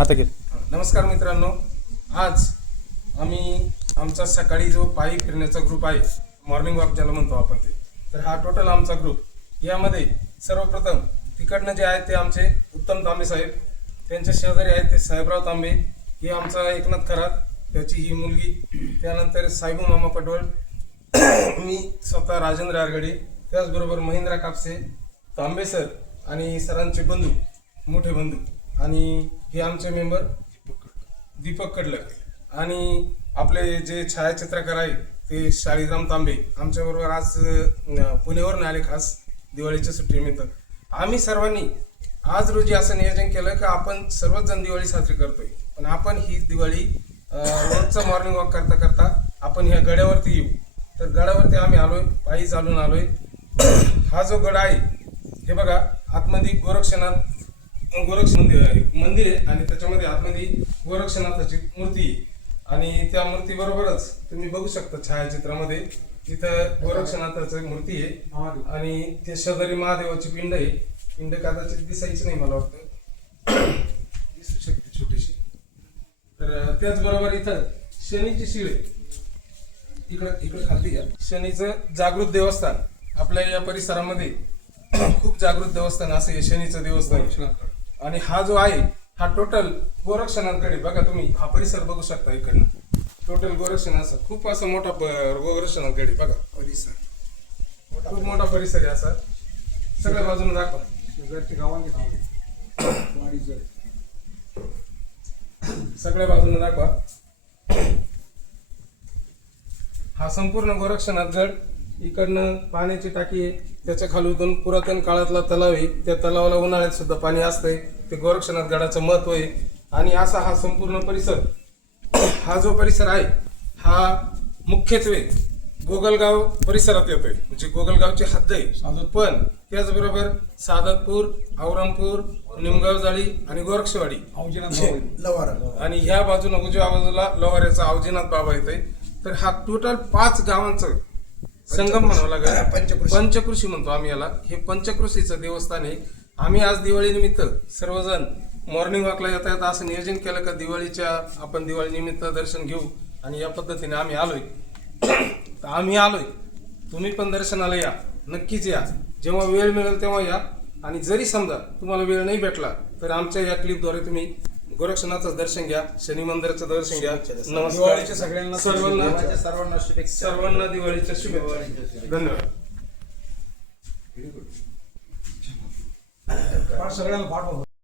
आता घे. नमस्कार मित्रांनो, आज आम्ही आमचा सकाळी जो पायी फिरण्याचा ग्रुप आहे, मॉर्निंग वॉक ज्याला म्हणतो आपण ते, तर हा टोटल आमचा ग्रुप. यामध्ये सर्वप्रथम तिकडनं जे आहेत ते आमचे उत्तम तांबे साहेब, त्यांच्या शेजारी आहेत ते साहेबराव तांबे, हे आमचा एकनाथ खरात, त्याची ही मुलगी, त्यानंतर साहेबू मामा पटवळ, मी स्वतः राजेंद्र आरगडे, त्याचबरोबर महेंद्र कापसे, तांबे सर आणि सरांचे बंधू, मोठे बंधू, आणि हे आमचे मेंबर दीपक कडलक आणि आपले जे छायाचित्रकार आहे ते शाळीराम तांबे आमच्याबरोबर आज पुण्यावरून आले खास दिवाळीच्या सुट्टीनिमित्त. आम्ही सर्वांनी आज रोजी असं नियोजन केलं की आपण सर्वच जण दिवाळी साजरी करतोय, पण आपण ही दिवाळी रोजचा मॉर्निंग वॉक करता करता आपण ह्या गड्यावरती येऊ. तर गडावरती आम्ही आलोय, पायी चालून आलोय. हा जो गड आहे हे बघा, आतमध्ये गोरक्षनाथ मंदिर आहे आणि त्याच्यामध्ये आतमध्ये गोरक्षनाथाची मूर्ती आहे आणि त्या मूर्ती बरोबरच तुम्ही बघू शकता छायाचित्रामध्ये तिथं गोरक्षनाथाची मूर्ती आहे आणि ते शेजारी महादेवाची पिंड आहे. पिंड कदाचित दिसायची नाही, मला वाटतं दिसू शकते छोटीशी. तर त्याचबरोबर इथं शनीची शिळ इकडं खाली घ्या. शनीचं जागृत देवस्थान आपल्या या परिसरामध्ये खूप जागृत देवस्थान असं हे शनीचं देवस्थान. आणि हा जो आहे हा टोटल गोरक्षनाथकडे बघा, तुम्ही हा परिसर बघू शकता इकडनं. टोटल गोरक्षनाथ खूप असा मोठा गोरक्षनाथकडे बघा परिसर, खूप मोठा परिसर आहे असा. सगळ्या बाजूने दाखवा. सगळ्या बाजूने दाखवा. हा संपूर्ण गोरक्षनाथ गड. इकडनं पाण्याची टाकी आहे, त्याच्या खालून पुरातन काळातला तलाव आहे. त्या तलावाला उन्हाळ्यात सुद्धा पाणी असतंय. ते गोरक्षनाथ गडाचं महत्व आहे. आणि असा हा संपूर्ण परिसर, हा जो परिसर आहे हा मुख्यत्वे गोगलगाव परिसरात येतोय, म्हणजे गोगलगावची हद्द आहे. पण त्याचबरोबर सादतपूर, औरंगपूर, निमगाव जाळी आणि गोरक्षवाडी आणि ह्या बाजूला उजव्या बाजूला लोहाऱ्याचा अवजीनाथ बाबा येतोय. तर हा टोटल 5 गावांचं संगम म्हणावं लागेल, पंचकृषी म्हणतो आम्ही याला. हे पंचकृषीचं देवस्थान आहे. आम्ही आज दिवाळी निमित्त सर्वजण मॉर्निंग वॉकला येता येता असं नियोजन केलं का दिवाळीच्या आपण दिवाळी निमित्त दर्शन घेऊ, आणि या पद्धतीने आम्ही आलोय. तुम्ही पण दर्शनाला या, नक्कीच या. जेव्हा वेळ मिळेल तेव्हा या. आणि जरी समजा तुम्हाला वेळ नाही भेटला तर आमच्या या क्लिपद्वारे तुम्ही गोरक्षनाथचं दर्शन घ्या, शनी मंदिराचं दर्शन घ्या. नमस्कार सगळ्यांना, सर्वांना दिवाळीच्या शुभेच्छा. धन्यवाद. सगळ्यांना पाठवा.